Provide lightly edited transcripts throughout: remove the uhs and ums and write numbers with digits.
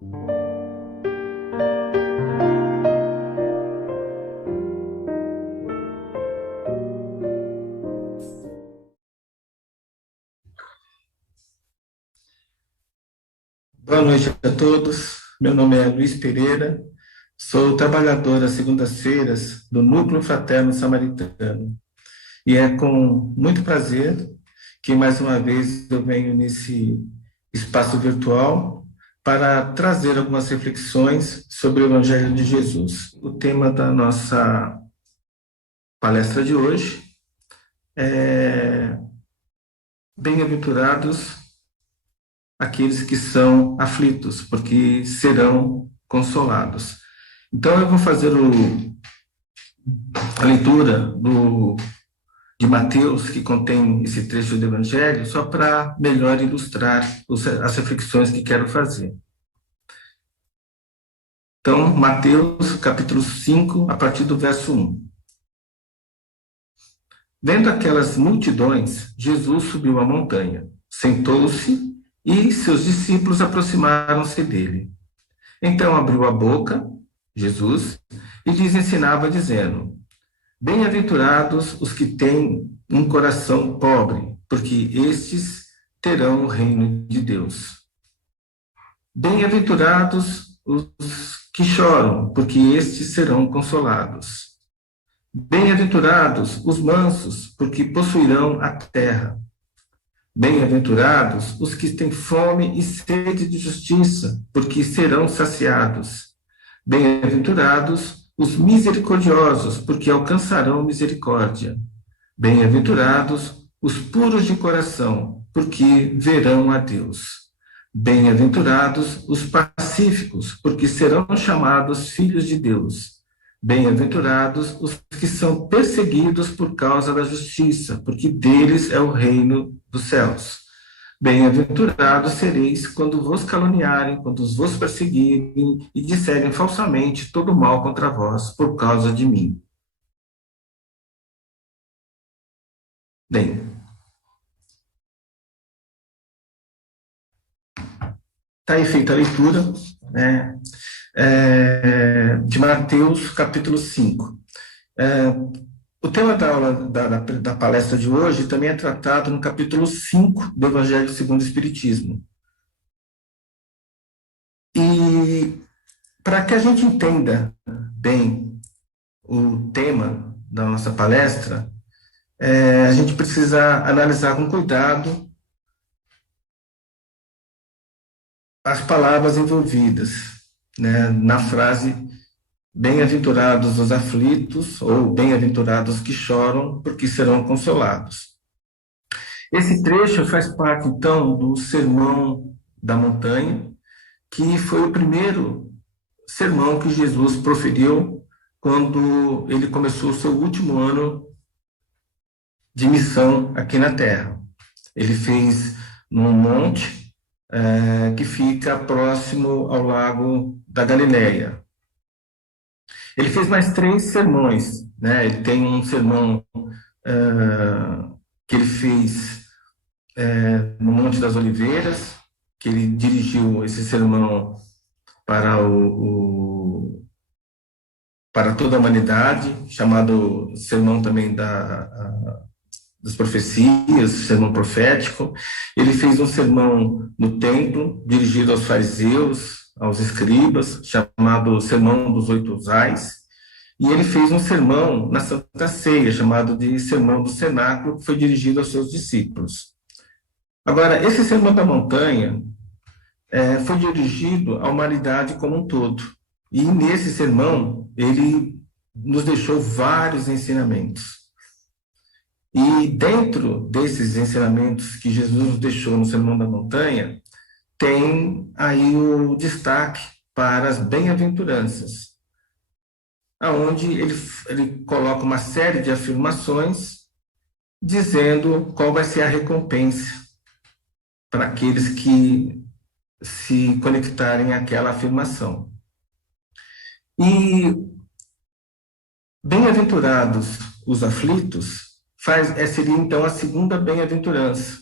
Boa noite a todos. Meu nome é Luiz Pereira, sou trabalhador às segundas-feiras do Núcleo Fraterno Samaritano. E é com muito prazer que mais uma vez eu venho nesse espaço virtual para trazer algumas reflexões sobre o Evangelho de Jesus. O tema da nossa palestra de hoje é Bem-aventurados aqueles que são aflitos, porque serão consolados. Então, eu vou fazer a leitura de Mateus, que contém esse trecho do Evangelho, só para melhor ilustrar as reflexões que quero fazer. Então, Mateus, capítulo 5, a partir do verso 1. Vendo aquelas multidões, Jesus subiu a montanha, sentou-se e seus discípulos aproximaram-se dele. Então abriu a boca, Jesus, e lhes ensinava, dizendo: Bem-aventurados os que têm um coração pobre, porque estes terão o reino de Deus. Bem-aventurados os que choram, porque estes serão consolados. Bem-aventurados os mansos, porque possuirão a terra. Bem-aventurados os que têm fome e sede de justiça, porque serão saciados. Bem-aventurados os misericordiosos, porque alcançarão misericórdia. Bem-aventurados os puros de coração, porque verão a Deus. Bem-aventurados os pacíficos, porque serão chamados filhos de Deus. Bem-aventurados os que são perseguidos por causa da justiça, porque deles é o reino dos céus. Bem-aventurados sereis quando vos caluniarem, quando vos perseguirem e disserem falsamente todo mal contra vós por causa de mim. Bem, está aí feita a leitura, né, de Mateus, capítulo 5. O tema da aula da palestra de hoje também é tratado no capítulo 5 do Evangelho segundo o Espiritismo. E para que a gente entenda bem o tema da nossa palestra, a gente precisa analisar com cuidado as palavras envolvidas, né, na frase bem-aventurados os aflitos, ou bem-aventurados que choram, porque serão consolados. Esse trecho faz parte, então, do Sermão da Montanha, que foi o primeiro sermão que Jesus proferiu quando ele começou o seu último ano de missão aqui na Terra. Ele fez num monte que fica próximo ao lago da Galileia. Ele fez mais 3 sermões, né? Ele tem um sermão que ele fez no Monte das Oliveiras, que ele dirigiu esse sermão para para toda a humanidade, chamado Sermão também das Profecias, Sermão Profético. Ele fez um sermão no templo, dirigido aos fariseus, aos escribas, chamado Sermão dos 8 Ais. E ele fez um sermão na Santa Ceia, chamado de Sermão do Cenáculo, que foi dirigido aos seus discípulos. Agora, esse Sermão da Montanha foi dirigido à humanidade como um todo. E nesse sermão, ele nos deixou vários ensinamentos. E dentro desses ensinamentos que Jesus nos deixou no Sermão da Montanha, tem aí o destaque para as bem-aventuranças, onde ele coloca uma série de afirmações dizendo qual vai ser a recompensa para aqueles que se conectarem àquela afirmação. E bem-aventurados os aflitos seria então a segunda bem-aventurança,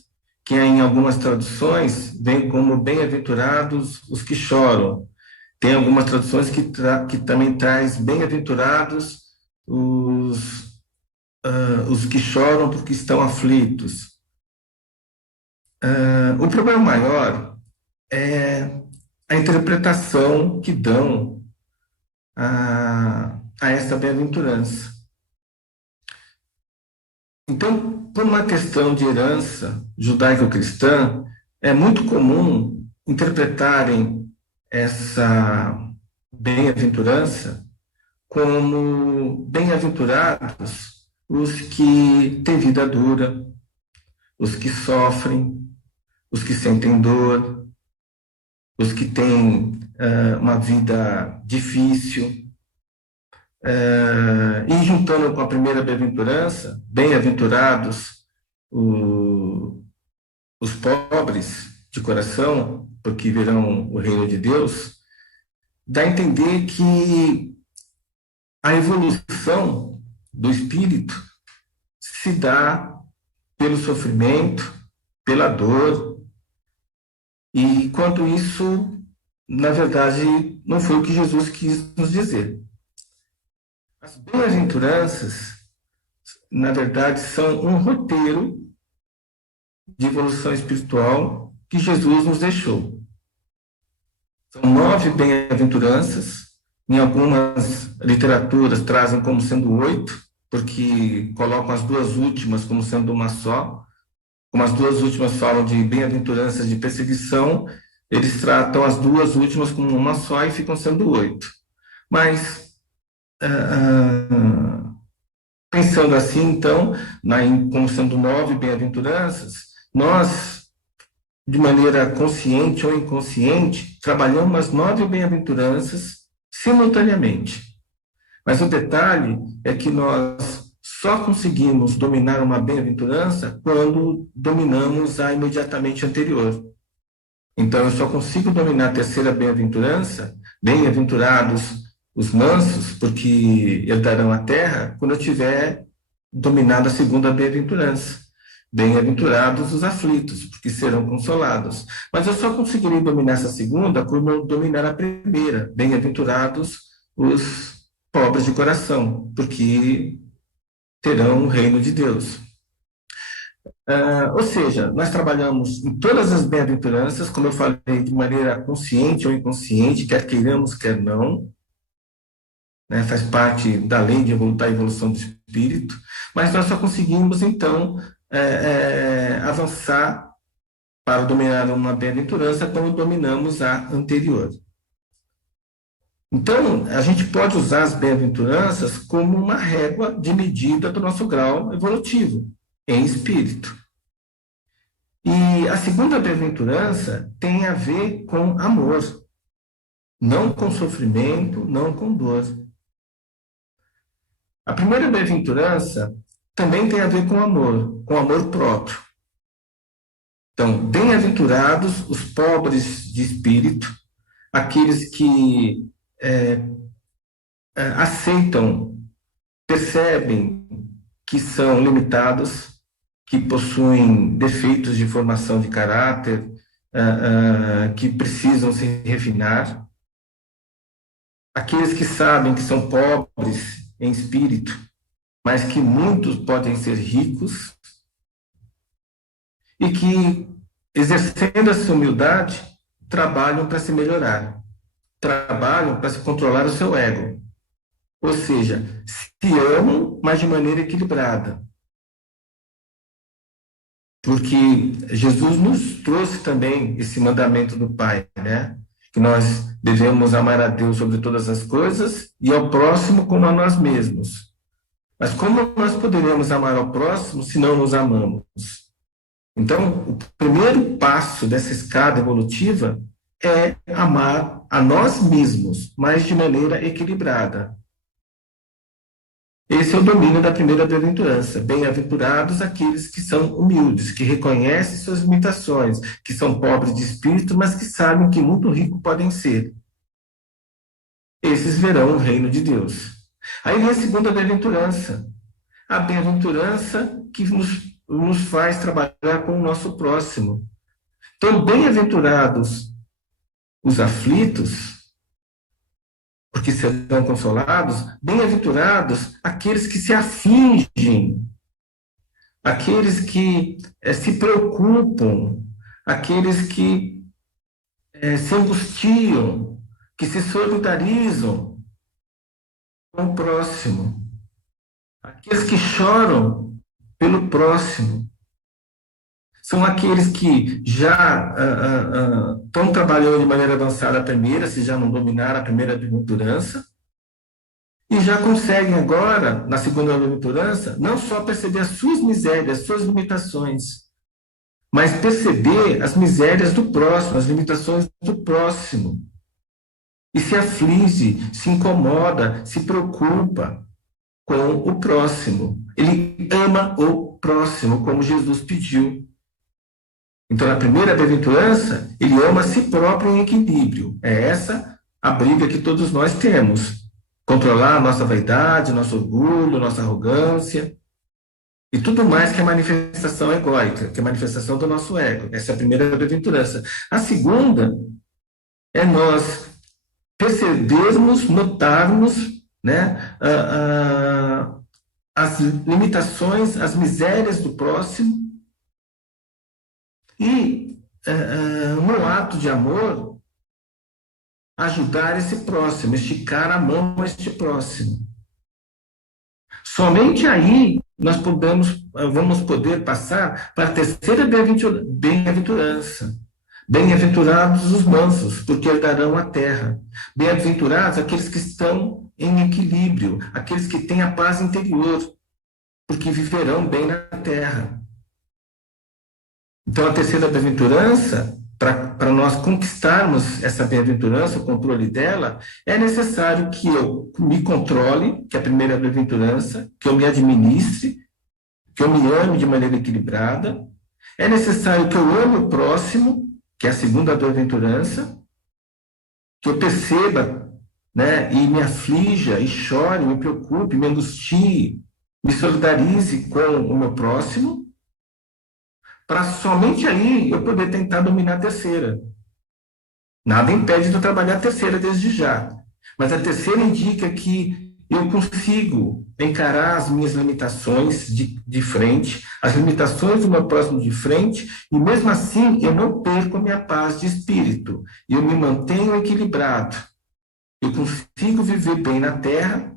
que em algumas traduções vem como bem-aventurados os que choram. Tem algumas traduções que também traz bem-aventurados os que choram porque estão aflitos. O problema maior é a interpretação que dão a essa bem-aventurança. Então, por uma questão de herança judaico-cristã, é muito comum interpretarem essa bem-aventurança como bem-aventurados os que têm vida dura, os que sofrem, os que sentem dor, os que têm uma vida difícil. E juntando com a primeira bem-aventurança, bem-aventurados os pobres de coração, porque verão o reino de Deus, dá a entender que a evolução do espírito se dá pelo sofrimento, pela dor, e quanto isso, na verdade, não foi o que Jesus quis nos dizer. As bem-aventuranças, na verdade, são um roteiro de evolução espiritual que Jesus nos deixou. São 9 bem-aventuranças, em algumas literaturas trazem como sendo 8, porque colocam as 2 últimas como sendo uma só. Como as 2 últimas falam de bem-aventuranças de perseguição, eles tratam as 2 últimas como uma só e ficam sendo 8. Mas, pensando assim, então, como sendo 9 bem-aventuranças, nós, de maneira consciente ou inconsciente, trabalhamos as 9 bem-aventuranças simultaneamente. Mas o detalhe é que nós só conseguimos dominar uma bem-aventurança quando dominamos a imediatamente anterior. Então, eu só consigo dominar a terceira bem-aventurança, bem-aventurados os mansos, porque herdarão a terra, quando eu tiver dominado a segunda bem-aventurança. Bem-aventurados os aflitos, porque serão consolados. Mas eu só conseguirei dominar essa segunda quando eu dominar a primeira. Bem-aventurados os pobres de coração, porque terão o reino de Deus. Ou seja, nós trabalhamos em todas as bem-aventuranças, como eu falei, de maneira consciente ou inconsciente, quer queiramos, quer não, né, faz parte da lei da evolução do espírito, mas nós só conseguimos, então, avançar para dominar uma bem-aventurança quando dominamos a anterior. Então, a gente pode usar as bem-aventuranças como uma régua de medida do nosso grau evolutivo em espírito. E a segunda bem-aventurança tem a ver com amor, não com sofrimento, não com dor. A primeira bem-aventurança também tem a ver com amor próprio. Então, bem-aventurados os pobres de espírito, aqueles que aceitam, percebem que são limitados, que possuem defeitos de formação de caráter, que precisam se refinar. Aqueles que sabem que são pobres em espírito, mas que muitos podem ser ricos, e que, exercendo essa humildade, trabalham para se melhorar, trabalham para se controlar o seu ego. Ou seja, se amam, mas de maneira equilibrada. Porque Jesus nos trouxe também esse mandamento do Pai, né? Que nós devemos amar a Deus sobre todas as coisas e ao próximo como a nós mesmos. Mas como nós poderemos amar ao próximo se não nos amamos? Então, o primeiro passo dessa escada evolutiva é amar a nós mesmos, mas de maneira equilibrada. Esse é o domínio da primeira bem-aventurança. Bem-aventurados aqueles que são humildes, que reconhecem suas limitações, que são pobres de espírito, mas que sabem que muito ricos podem ser. Esses verão o reino de Deus. Aí vem a segunda bem-aventurança. A bem-aventurança que nos nos faz trabalhar com o nosso próximo. Então, bem-aventurados os aflitos, porque serão consolados, bem-aventurados aqueles que se afligem, aqueles que se preocupam, aqueles que se angustiam, que se solidarizam com o próximo, aqueles que choram pelo próximo. São aqueles que já estão trabalhando de maneira avançada a primeira, se já não dominaram a primeira bem-aventurança, e já conseguem agora, na segunda bem-aventurança, não só perceber as suas misérias, as suas limitações, mas perceber as misérias do próximo, as limitações do próximo. E se aflige, se incomoda, se preocupa com o próximo. Ele ama o próximo, como Jesus pediu. Então, na primeira bem-aventurança, ele ama a si próprio em equilíbrio. É essa a briga que todos nós temos. Controlar a nossa vaidade, nosso orgulho, nossa arrogância e tudo mais que é manifestação egóica, que é manifestação do nosso ego. Essa é a primeira bem-aventurança. A segunda é nós percebermos, notarmos, né, as limitações, as misérias do próximo e, no ato de amor, ajudar esse próximo, esticar a mão a este próximo. Somente aí nós vamos poder passar para a terceira bem-aventurança. Bem-aventurados os mansos, porque herdarão a terra. Bem-aventurados aqueles que estão em equilíbrio, aqueles que têm a paz interior, porque viverão bem na terra. Então, a terceira bem-aventurança, para nós conquistarmos essa bem-aventurança, o controle dela, é necessário que eu me controle, que é a primeira bem-aventurança, que eu me administre, que eu me ame de maneira equilibrada. É necessário que eu ame o próximo, que é a segunda bem-aventurança, que eu perceba, né, e me aflija, e chore, me preocupe, me angustie, me solidarize com o meu próximo, para somente aí eu poder tentar dominar a terceira. Nada impede de eu trabalhar a terceira desde já, mas a terceira indica que eu consigo encarar as minhas limitações de frente, as limitações do meu próximo de frente, e mesmo assim eu não perco a minha paz de espírito, eu me mantenho equilibrado, eu consigo viver bem na terra,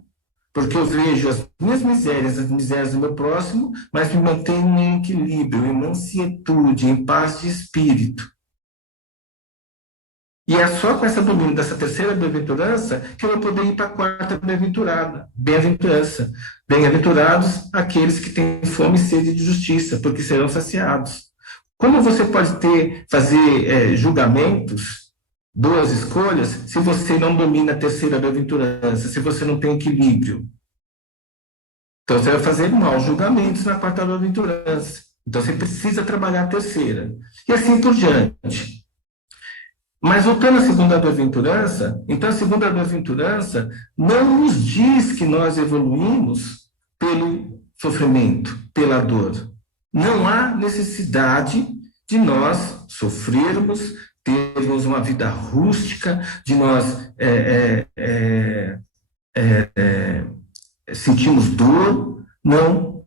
porque eu vejo as minhas misérias, as misérias do meu próximo, mas me mantenho em equilíbrio, em mansuetude, em paz de espírito. E é só com essa domínio dessa terceira bem-aventurança que eu vou poder ir para a quarta bem-aventurança. Bem-aventurados aqueles que têm fome e sede de justiça, porque serão saciados. Como você pode fazer julgamentos, boas escolhas, se você não domina a terceira bem-aventurança, se você não tem equilíbrio? Então você vai fazer maus julgamentos na quarta bem-aventurança. Então você precisa trabalhar a terceira. E assim por diante. Mas voltando à segunda bem-aventurança, então a segunda bem-aventurança não nos diz que nós evoluímos pelo sofrimento, pela dor. Não há necessidade de nós sofrermos, termos uma vida rústica, de nós sentirmos dor. Não,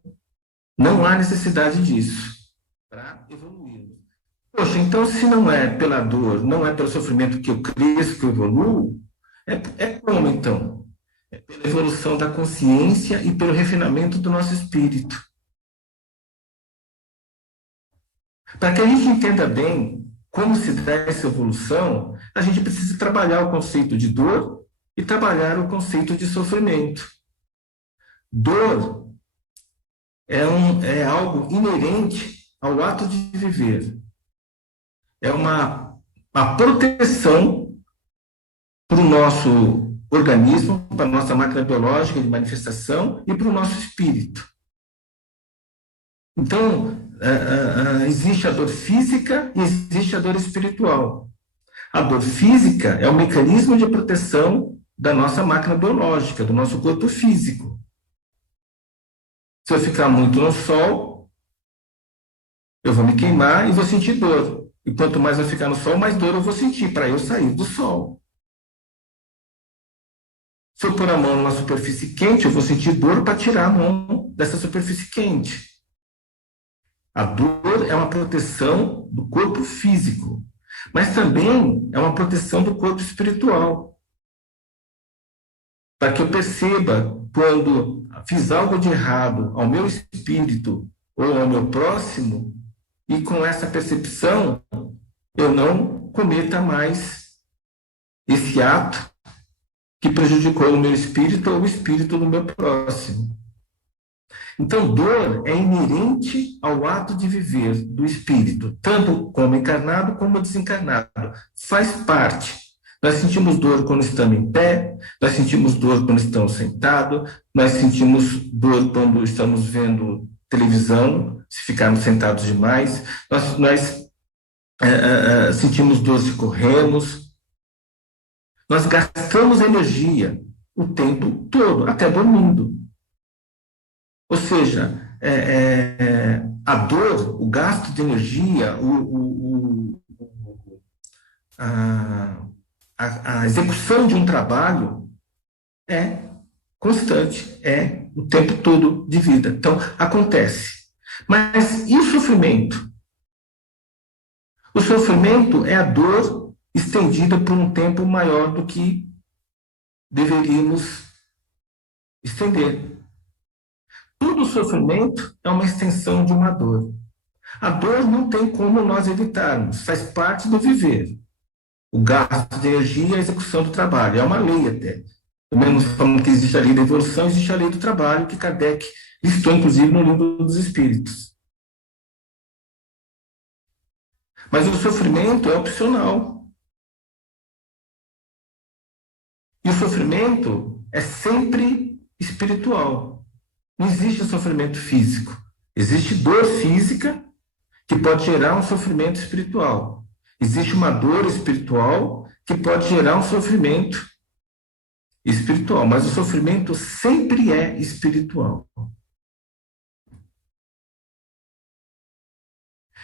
não há necessidade disso para evoluir. Poxa, então se não é pela dor, não é pelo sofrimento que eu cresço, que eu evoluo, é como então? É pela evolução da consciência e pelo refinamento do nosso espírito. Para que a gente entenda bem como se dá essa evolução, a gente precisa trabalhar o conceito de dor e trabalhar o conceito de sofrimento. Dor é algo inerente ao ato de viver. É uma proteção para o nosso organismo, para a nossa máquina biológica de manifestação e para o nosso espírito. Então, existe a dor física e existe a dor espiritual. A dor física é o mecanismo de proteção da nossa máquina biológica, do nosso corpo físico. Se eu ficar muito no sol, Eu vou me queimar e vou sentir dor. E quanto mais eu ficar no sol, mais dor eu vou sentir para eu sair do sol. Se eu pôr a mão numa superfície quente, eu vou sentir dor para tirar a mão dessa superfície quente. A dor é uma proteção do corpo físico, mas também é uma proteção do corpo espiritual. Para que eu perceba quando fiz algo de errado ao meu espírito ou ao meu próximo, e com essa percepção eu não cometa mais esse ato que prejudicou o meu espírito ou o espírito do meu próximo. Então, dor é inerente ao ato de viver do espírito, tanto como encarnado como desencarnado. Faz parte. Nós sentimos dor quando estamos em pé, nós sentimos dor quando estamos sentados, nós sentimos dor quando estamos vendo televisão, se ficarmos sentados demais, nós sentimos dor se corremos, nós gastamos energia o tempo todo, até dormindo. Ou seja, a dor, o gasto de energia, a execução de um trabalho é constante, é o tempo todo de vida. Então, acontece. Mas e o sofrimento? O sofrimento é a dor estendida por um tempo maior do que deveríamos estender. Todo sofrimento é uma extensão de uma dor. A dor não tem como nós evitarmos, faz parte do viver. O gasto de energia e a execução do trabalho. É uma lei até. Do mesmo forma que existe a lei da evolução, existe a lei do trabalho, que Kardec listou, inclusive, no Livro dos Espíritos. Mas o sofrimento é opcional. E o sofrimento é sempre espiritual. Não existe sofrimento físico. Existe dor física que pode gerar um sofrimento espiritual. Existe uma dor espiritual que pode gerar um sofrimento espiritual, mas o sofrimento sempre é espiritual.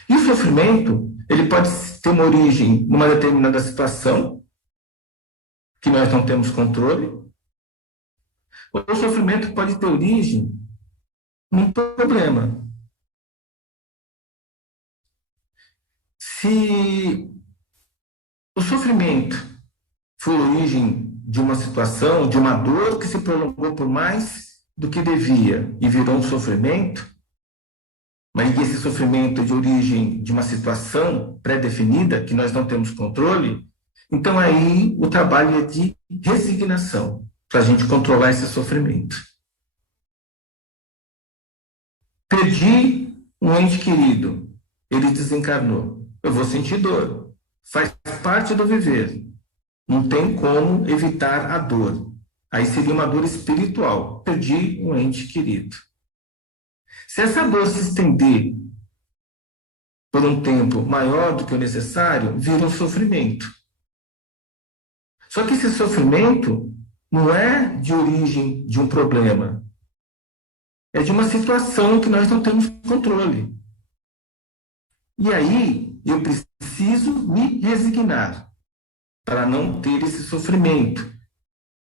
E o sofrimento, ele pode ter uma origem numa determinada situação que nós não temos controle, ou o sofrimento pode ter origem num problema. Se o sofrimento foi origem de uma situação, de uma dor que se prolongou por mais do que devia e virou um sofrimento, mas esse sofrimento é de origem de uma situação pré-definida que nós não temos controle, então aí o trabalho é de resignação, para a gente controlar esse sofrimento. Perdi um ente querido, ele desencarnou. Eu vou sentir dor. Faz parte do viver. Não tem como evitar a dor. Aí seria uma dor espiritual. Perdi um ente querido. Se essa dor se estender por um tempo maior do que o necessário, vira um sofrimento. Só que esse sofrimento não é de origem de um problema. É de uma situação que nós não temos controle. E aí eu preciso me resignar para não ter esse sofrimento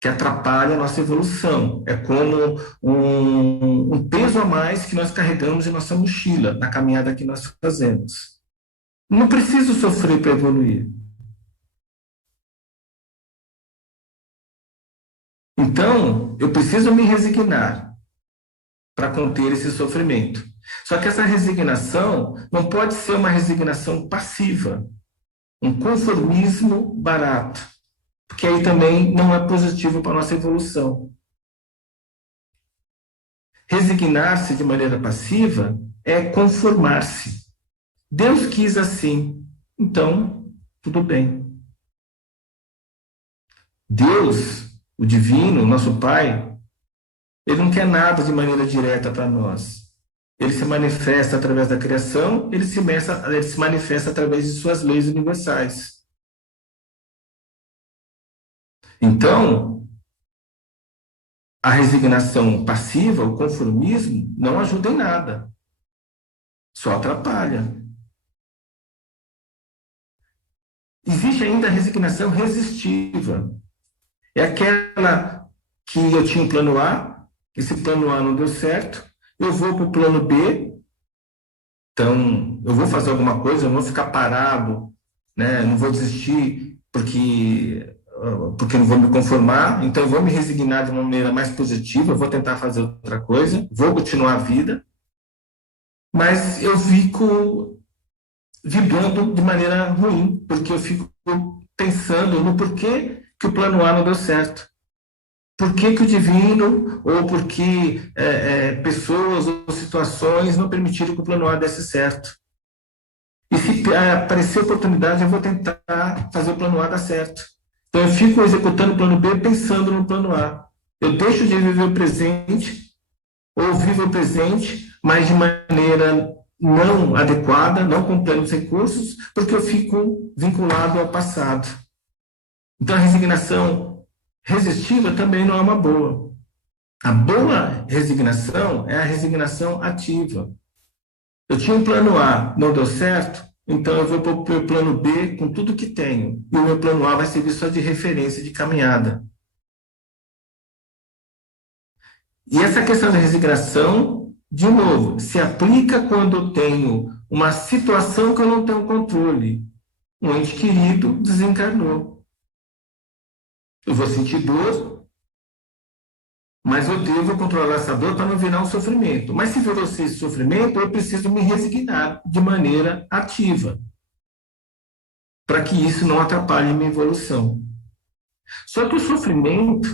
que atrapalha a nossa evolução. É como um peso a mais que nós carregamos em nossa mochila, na caminhada que nós fazemos. Não preciso sofrer para evoluir. Então, eu preciso me resignar para conter esse sofrimento. Só que essa resignação não pode ser uma resignação passiva, um conformismo barato, porque aí também não é positivo para a nossa evolução. Resignar-se de maneira passiva é conformar-se. Deus quis assim, então tudo bem. Deus, o divino, nosso Pai, ele não quer nada de maneira direta para nós. Ele se manifesta através da criação, ele se manifesta através de suas leis universais. Então, a resignação passiva, o conformismo, não ajuda em nada. Só atrapalha. Existe ainda a resignação resistiva. É aquela que eu tinha um plano A, esse plano A não deu certo, eu vou para o plano B, então eu vou fazer alguma coisa, eu não vou ficar parado, né? Não vou desistir porque não vou me conformar, então eu vou me resignar de uma maneira mais positiva, eu vou tentar fazer outra coisa, vou continuar a vida, mas eu fico vibrando de maneira ruim, porque eu fico pensando no porquê que o plano A não deu certo. Por que que o divino, ou por que pessoas ou situações não permitiram que o plano A desse certo? E se aparecer oportunidade, eu vou tentar fazer o plano A dar certo. Então eu fico executando o plano B pensando no plano A. Eu deixo de viver o presente, ou vivo o presente, mas de maneira não adequada, não com plenos recursos, porque eu fico vinculado ao passado. Então a resignação resistiva também não é uma boa. A boa resignação é a resignação ativa. Eu tinha um plano A, não deu certo, então eu vou para o meu plano B com tudo que tenho. E o meu plano A vai servir só de referência, de caminhada. E essa questão da resignação, de novo, se aplica quando eu tenho uma situação que eu não tenho controle. Um ente querido desencarnou. Eu vou sentir dor, mas eu devo controlar essa dor para não virar um sofrimento. Mas se virou esse sofrimento, eu preciso me resignar de maneira ativa, para que isso não atrapalhe minha evolução. Só que o sofrimento,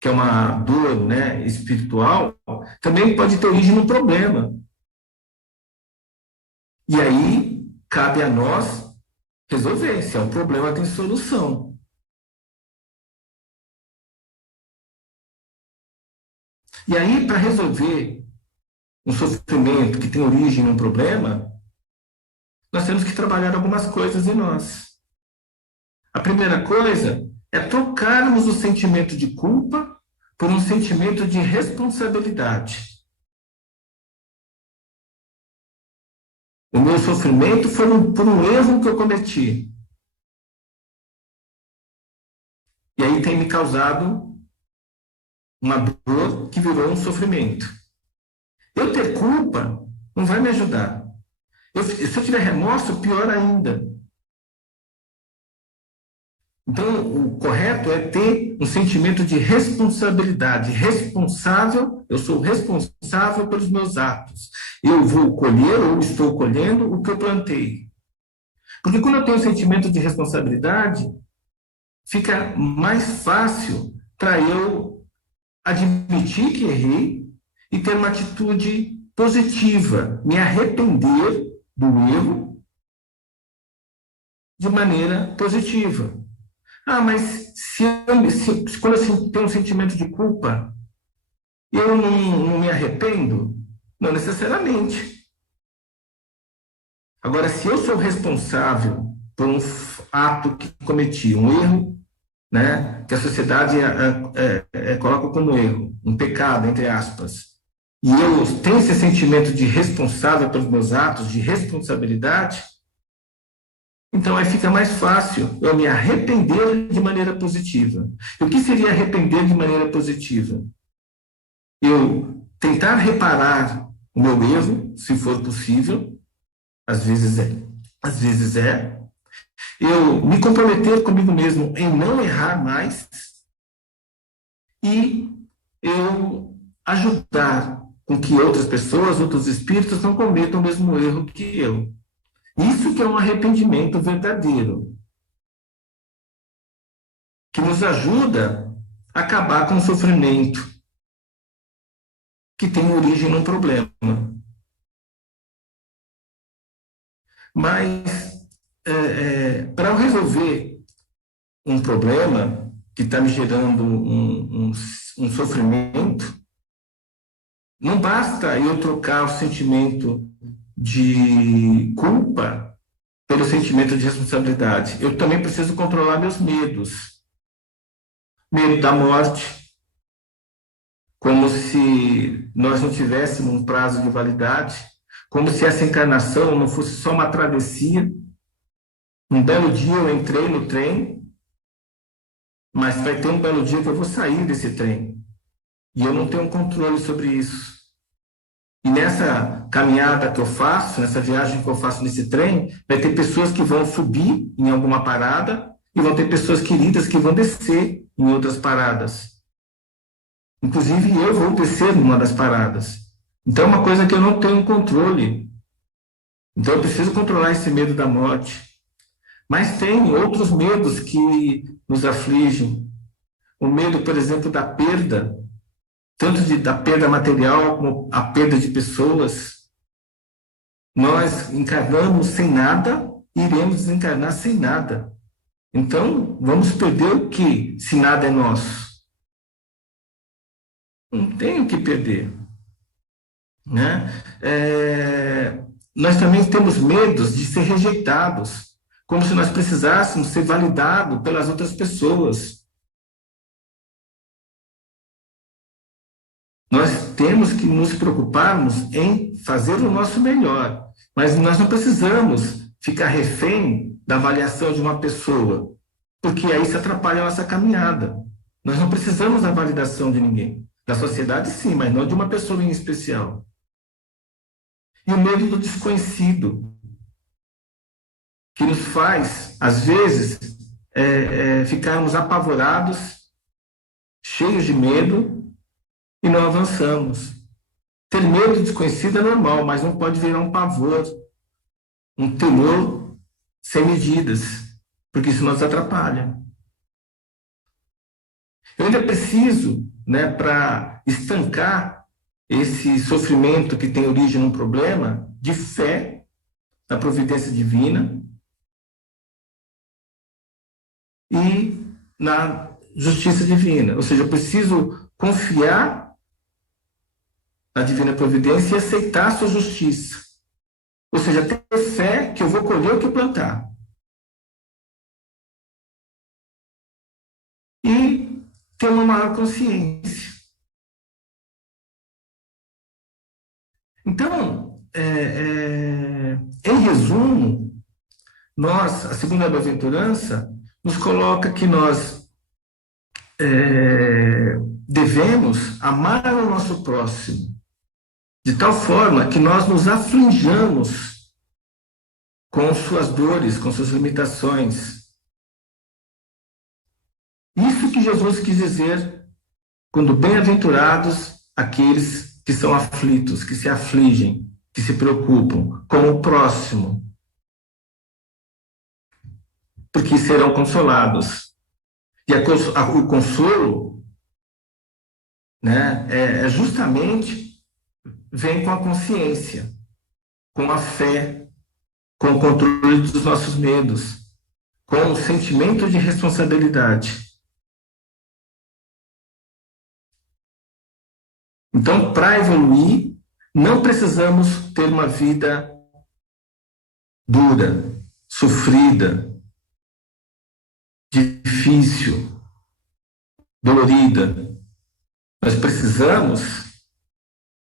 que é uma dor, né, espiritual, também pode ter origem num problema. E aí cabe a nós resolver. Se é um problema, tem solução. E aí, para resolver um sofrimento que tem origem num problema, nós temos que trabalhar algumas coisas em nós. A primeira coisa é trocarmos o sentimento de culpa por um sentimento de responsabilidade. O meu sofrimento foi por um erro que eu cometi. E aí tem me causado uma dor que virou um sofrimento. Eu ter culpa não vai me ajudar. Se eu tiver remorso, pior ainda. Então, o correto é ter um sentimento de responsabilidade. Responsável, eu sou responsável pelos meus atos. Eu vou colher ou estou colhendo o que eu plantei. Porque quando eu tenho um sentimento de responsabilidade, fica mais fácil para eu admitir que errei e ter uma atitude positiva, me arrepender do erro de maneira positiva. Ah, mas quando eu tenho um sentimento de culpa, eu não me arrependo? Não necessariamente. Agora, se eu sou responsável por um ato que cometi, um erro, né, que a sociedade coloca como erro, um pecado, entre aspas, e eu tenho esse sentimento de responsável pelos meus atos, de responsabilidade, então aí fica mais fácil eu me arrepender de maneira positiva. E o que seria arrepender de maneira positiva? Eu tentar reparar o meu erro, se for possível, às vezes é, às vezes é. Eu me comprometer comigo mesmo em não errar mais e eu ajudar com que outras pessoas, outros espíritos não cometam o mesmo erro que eu. Isso que é um arrependimento verdadeiro, que nos ajuda a acabar com o sofrimento que tem origem num problema. Mas, para eu resolver um problema que está me gerando um sofrimento, não basta eu trocar o sentimento de culpa pelo sentimento de responsabilidade. Eu também preciso controlar meus medos. Medo da morte, como se nós não tivéssemos um prazo de validade, como se essa encarnação não fosse só uma travessia, Um belo dia eu entrei no trem, mas vai ter um belo dia que eu vou sair desse trem. E eu não tenho controle sobre isso. E nessa caminhada que eu faço, nessa viagem que eu faço nesse trem, vai ter pessoas que vão subir em alguma parada e vão ter pessoas queridas que vão descer em outras paradas. Inclusive, eu vou descer numa das paradas. Então, é uma coisa que eu não tenho controle. Então, eu preciso controlar esse medo da morte. Mas tem outros medos que nos afligem. O medo, por exemplo, da perda, tanto da perda material como a perda de pessoas. Nós encarnamos sem nada e iremos desencarnar sem nada. Então, vamos perder o que se nada é nosso? Não tem o que perder. Né? Nós também temos medos de ser rejeitados, como se nós precisássemos ser validados pelas outras pessoas. Nós temos que nos preocuparmos em fazer o nosso melhor, mas nós não precisamos ficar refém da avaliação de uma pessoa, porque aí se atrapalha a nossa caminhada. Nós não precisamos da validação de ninguém. Da sociedade, sim, mas não de uma pessoa em especial. E o medo do desconhecido, que nos faz, às vezes, ficarmos apavorados, cheios de medo, e não avançamos. Ter medo do desconhecido é normal, mas não pode virar um pavor, um temor sem medidas, porque isso nos atrapalha. Eu ainda preciso, né, para estancar esse sofrimento que tem origem num problema, de fé na providência divina e na justiça divina. Ou seja, eu preciso confiar na divina providência e aceitar a sua justiça. Ou seja, ter fé que eu vou colher o que plantar. E ter uma maior consciência. Então, em resumo, a segunda bem-aventurança, nos coloca que nós devemos amar o nosso próximo, de tal forma que nós nos aflinjamos com suas dores, com suas limitações. Isso que Jesus quis dizer quando bem-aventurados aqueles que são aflitos, que se afligem, que se preocupam com o próximo, porque serão consolados. E o consolo, né, justamente vem com a consciência, com a fé, com o controle dos nossos medos, com o sentimento de responsabilidade. Então, para evoluir, não precisamos ter uma vida dura, sofrida, difícil, dolorida. Nós precisamos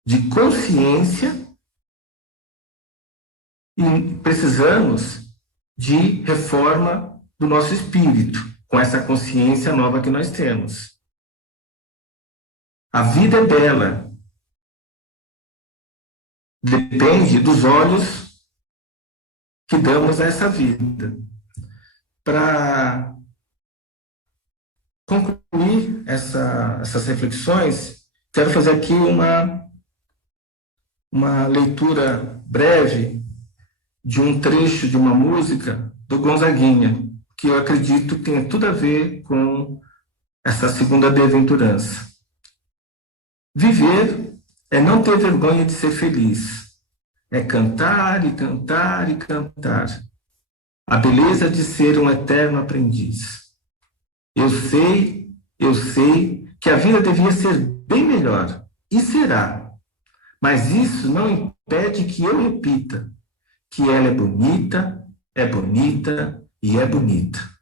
de consciência e precisamos de reforma do nosso espírito, com essa consciência nova que nós temos. A vida é bela. Depende dos olhos que damos a essa vida. Para concluir essas reflexões, quero fazer aqui uma leitura breve de um trecho de uma música do Gonzaguinha, que eu acredito tem tudo a ver com essa segunda bem-aventurança. Viver é não ter vergonha de ser feliz. É cantar e cantar e cantar. A beleza de ser um eterno aprendiz. Eu sei que a vida devia ser bem melhor. E será. Mas isso não impede que eu repita que ela é bonita e é bonita.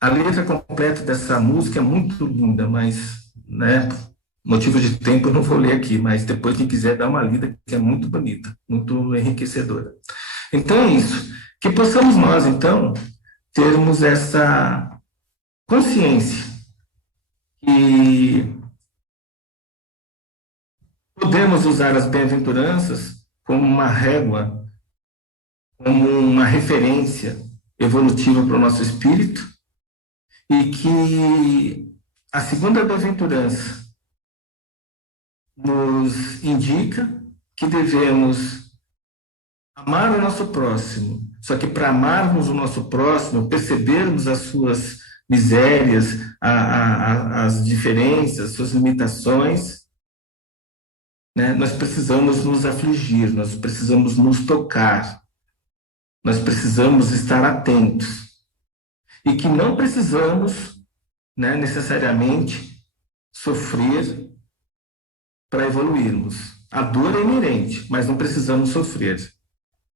A letra completa dessa música é muito linda, mas, né, motivo de tempo eu não vou ler aqui, mas depois quem quiser dar uma lida, que é muito bonita, muito enriquecedora. Então é isso. Que possamos nós, então, termos essa consciência e podemos usar as bem-aventuranças como uma régua, como uma referência evolutiva para o nosso espírito, e que a segunda bem-aventurança nos indica que devemos amar o nosso próximo. Só que para amarmos o nosso próximo, percebermos as suas misérias, as diferenças, as suas limitações, né? Nós precisamos nos afligir, nós precisamos nos tocar, nós precisamos estar atentos. E que não precisamos, né, necessariamente sofrer para evoluirmos. A dor é inerente, mas não precisamos sofrer.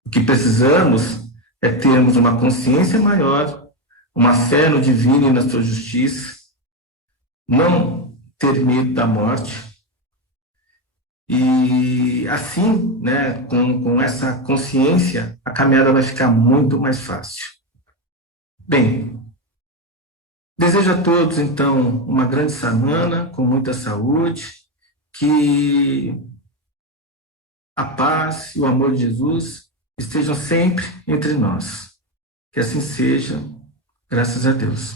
O que precisamos é termos uma consciência maior, uma fé no divino e na sua justiça, não ter medo da morte. E assim, né, com essa consciência, a caminhada vai ficar muito mais fácil. Bem, desejo a todos, então, uma grande semana, com muita saúde, que a paz e o amor de Jesus estejam sempre entre nós. Que assim seja, graças a Deus.